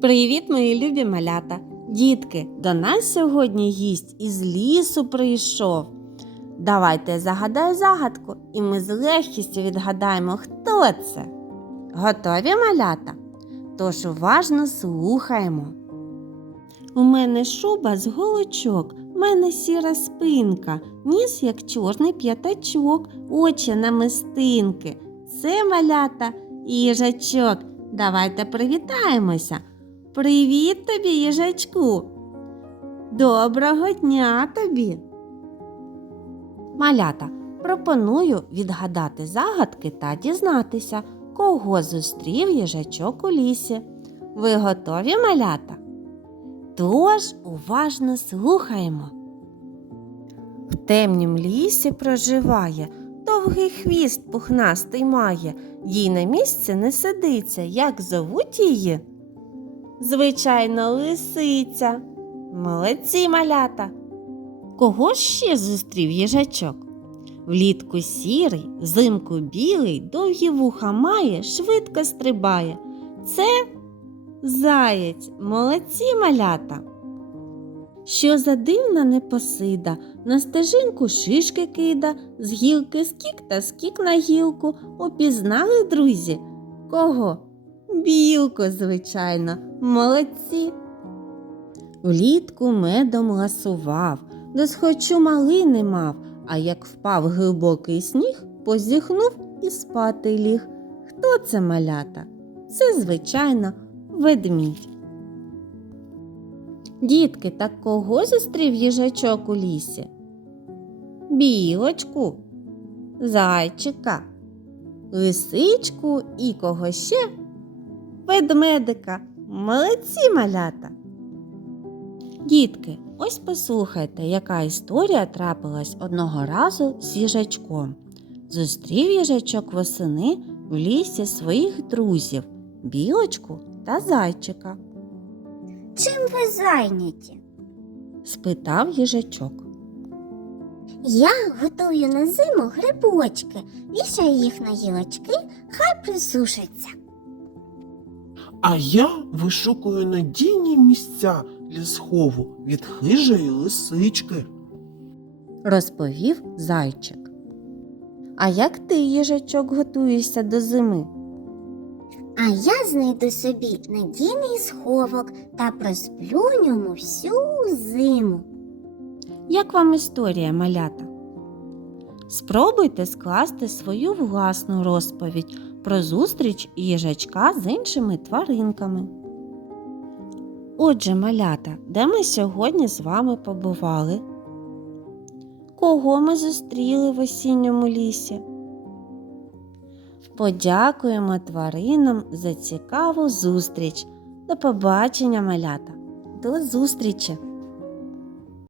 Привіт, мої любі малята! Дітки, до нас сьогодні гість із лісу прийшов. Давайте я загадаю загадку, і ми з легкістю відгадаємо, хто це. Готові малята? Тож уважно слухаємо. У мене шуба з голочок, в мене сіра спинка, ніс як чорний п'ятачок, очі намистинки. Це малята їжачок. Давайте привітаємося. Привіт тобі, їжачку. Доброго дня тобі. Малята, пропоную відгадати загадки та дізнатися, кого зустрів їжачок у лісі. Ви готові, малята? Тож уважно слухаємо. В темнім лісі проживає, довгий хвіст пухнастий має, їй на місці не сидиться, як зовуть її? Звичайно, лисиця. Молодці малята. Кого ще зустрів їжачок? Влітку сірий, взимку білий, довгі вуха має, швидко стрибає. Це заєць, молодці малята. Що за дивна непосида, на стежинку шишки кида, з гілки скік та скік на гілку. Упізнали, друзі? Кого? Білку, звичайно, молодці. Влітку медом ласував, досхочу малини мав, а як впав глибокий сніг, позіхнув і спати ліг. Хто це малята? Це, звичайно, ведмідь. Дітки, так кого зустрів їжачок у лісі? Білочку, зайчика, лисичку і кого ще? Ведмедика. Молодці малята. Дітки, ось послухайте, яка історія трапилась одного разу з їжачком. Зустрів їжачок восени в лісі своїх друзів білочку та зайчика. Чим ви зайняті? Спитав їжачок. Я готую на зиму грибочки, вішаю їх на гілочки, хай присушаться. А я вишукую надійні місця для схову від хижої лисички. Розповів зайчик. А як ти, їжачок, готуєшся до зими? А я знайду собі надійний сховок та просплю в ньому всю зиму. Як вам історія, малята? Спробуйте скласти свою власну розповідь про зустріч їжачка з іншими тваринками. Отже, малята, де ми сьогодні з вами побували? Кого ми зустріли в осінньому лісі? Подякуємо тваринам за цікаву зустріч. До побачення, малята! До зустрічі!